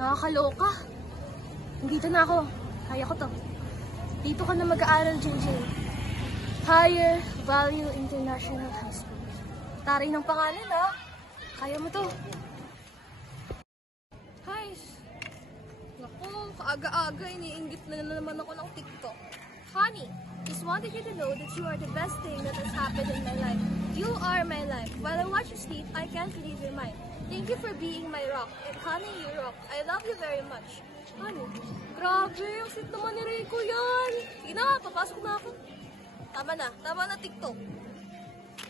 Nakakaloka. Nandito na ako. Kaya ko to. Dito ka na mag-aaral, JJ. Higher Value International High School. Taray ng pangalan, ha? Kaya mo to. Guys. Naku, kaaga-aga. Iniinggit na naman ako ng TikTok. Honey, just wanted you to know that you are the best thing that has happened in my life. You are my life. While I watch you sleep, I can't believe your mind. Thank you for being my rock. And honey, you rock. I love you very much. Honey, grabe. Ang sweet naman ni Rico yan. Sige na, papasok na ako. Tama na TikTok.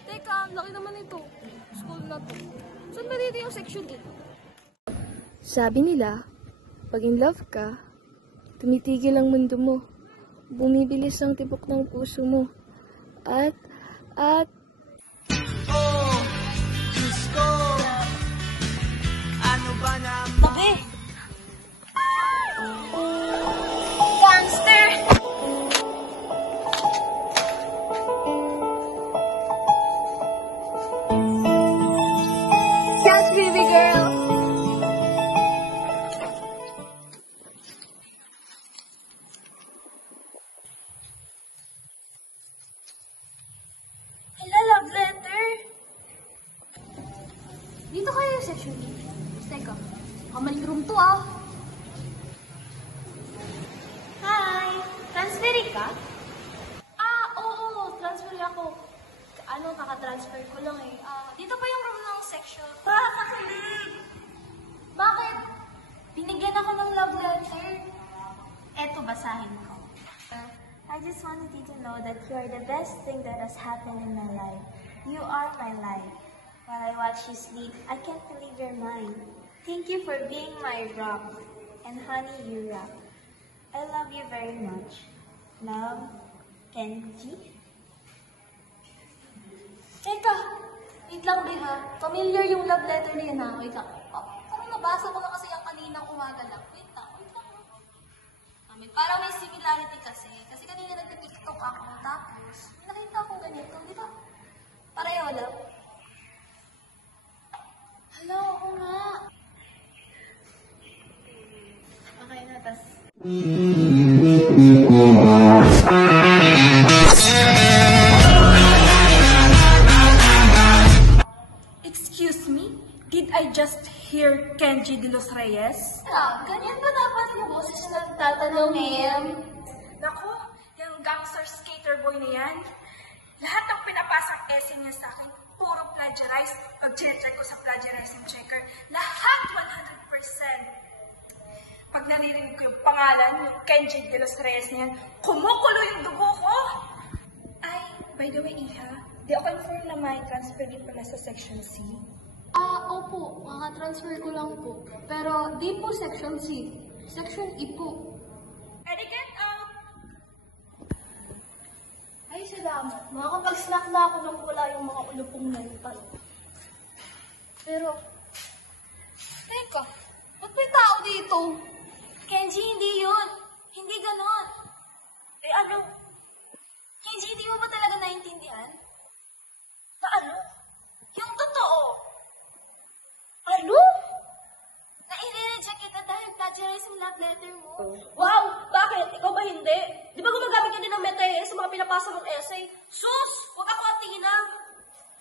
Teka, ang laki naman ito. School na to. Saan ba dito yung section dito? Sabi nila, pag in love ka, tumitigil ang mundo mo. Bumibilis ang tibok ng puso mo. At... Oh, Diyos ko, ano ba naman? Tabi! Gangster! Yes, baby girl! Hello, love letter! Dito kayo yung section E. Teka, kamaling room to ah. Hi! Transferring ka? Oo, transfer ako. Kaka-transfer ko lang eh. Dito pa yung room ng section. Kakakilig! Bakit? Binigyan ako ng love letter. Eto, basahin ko. I just wanted you to know that you are the best thing that has happened in my life. You are my life. While I watch you sleep, I can't believe you're mine. Thank you for being my rock. And honey, you rock. I love you very much. Love, Kenji. Teka, wait lang din ha. Familiar yung love letter niya na. Wait lang. Parang nabasa ko na kasi yung kaninang umaga lang. Wait lang. Parang may similarity kasi. Kasi kanina nag-TikTok ako. Tapos, nakita ko ganito. Di ba? Pareho lang. Hala, ako nga. Okay na, tas... Excuse me? Did I just hear Kenji de los Reyes? Ganyan ba dapat yung boses na tatanungin? Nako, yung gangster skater boy na yan. Lahat ng pinapasang essay niya sa akin, puro plagiarize. Pag-check ko sa plagiarizing checker, lahat 100%. Pag naririnig ko yung pangalan, yung Kenji de los Reyes na yan, kumukulo yung dugo ko. Ay, by the way, Iha, di ako inform na may transfer din pala sa Section C. Opo. Maka-transfer ko lang po. Pero di po Section C. Section E po. Eddie, get out! Ay, salamat. Makakapag-snack na ako nang wala yung mga ulupong mental. Pero, teka, ba't may tao dito? Kenji, hindi yun. Hindi ganon. Ano? Kenji, hindi mo ba talaga naintindihan? Na ano? Yung totoo. Ano? Na i-reject kita dahil plagiarize yung love letter mo. Wow! Bakit? Ikaw ba hindi? Di ba gumagamit ka din ng meta-e sa mga pinapasa mong essay? Sus! Huwag ako katinang!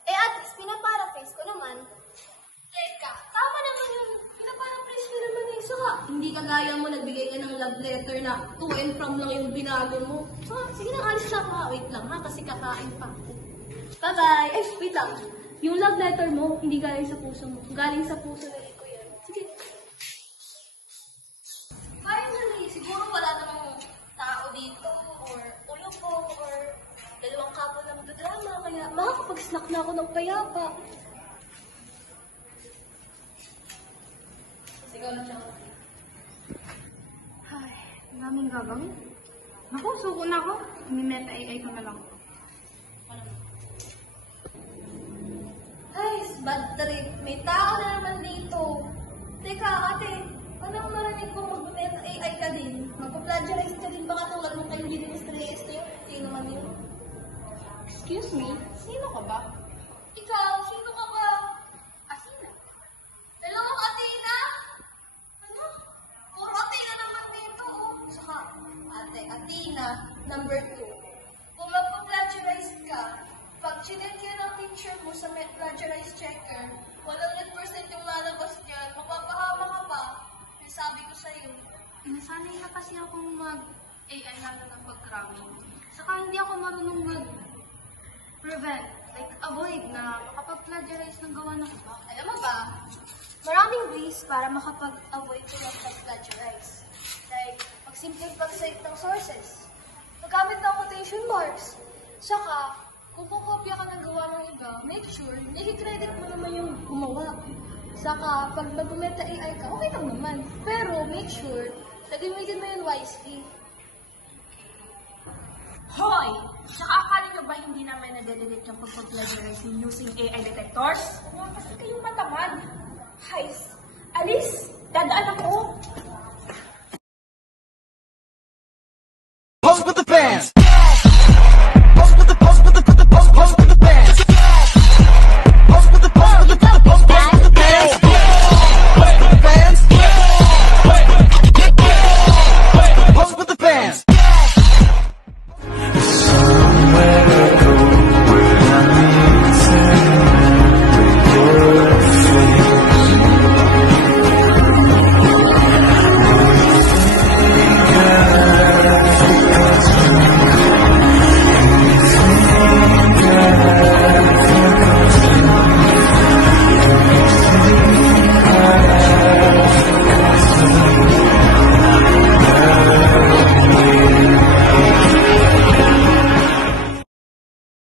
At least pinaparaphrase ko naman. Teka, tama naman yung pinaparaphrase ko naman eh. Saka, hindi kagaya mo nagbigay ka ng love letter na to and from lang yung binago mo. Saka, sige na, alis na ako. Wait lang ha, kasi kakain pa ako. Bye-bye! Ay, wait lang. Yung love letter mo, hindi galing sa puso mo. Galing sa puso na Rico yan. Sige. Finally, siguro wala namang tao dito or ulo ko or dalawang couple na magdrama. Kaya makakapag-snack na ako ng payapa. Sigaw lang siya. Ay, daming gagawin. Naku, suko na ako. Mimeta AI ko na lang. Guys, bad trip. May tao na naman dito. Teka, ate. Anong narinig ko mag-meta AI ka din? Magpa-plagiarize ka din ba katulad mo kayo din sa Reyes na yun? Sino man yun? Excuse me? Sino ka ba? Ikaw, sino ka ba? Asina. Hello, Athena? Ano? Number 2, kung magpa-plagiarize ka, pag chinek yan ang teacher mo sa plagiarize checker, 100% yung lalabas dyan, mapapahama ka pa. Yung sabi ko sa'yo. Inasanay na kasi akong mag-AI lalo ng pag-cramming. Saka hindi ako marunong mag-prevent, like avoid na makapag-plagiarize ng gawa ng iba. Alam mo ba, maraming ways para makapag-avoid ko ng pag-plagiarize. Like, pag-simple pag-cite ng sources, paggamit ng quotation marks, saka, kung kukopya ka ng gawa ng iba, make sure, nag-credit mo naman yung gumawa. Saka, pag mag-meta AI ka, okay lang naman. Pero, make sure, gamitin mo yun wisely. Hoy! Saka akala nyo ba hindi naman na-delete yung pag-plagiarize using AI detectors? Kasi kayong matamad. Hays, alis! Dadaan